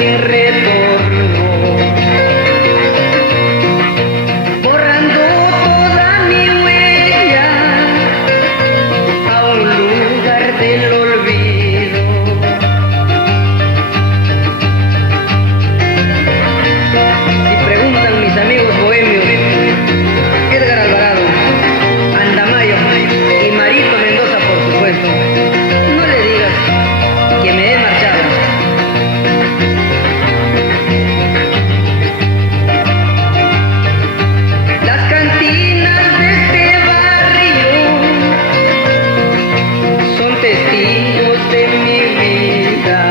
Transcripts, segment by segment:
sin retorno, borrando toda mi huella a un lugar del olvido. Si preguntan mis amigos bohemios, Edgar Alvarado, Andamayo y Marito Mendoza, por supuesto, no le digas que me he marchado. Las cantinas de este barrio son testigos de mi vida,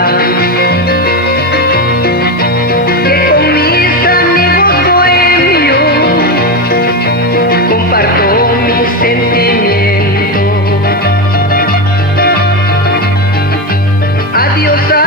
que con mis amigos bohemios comparto mis sentimientos. Adiós.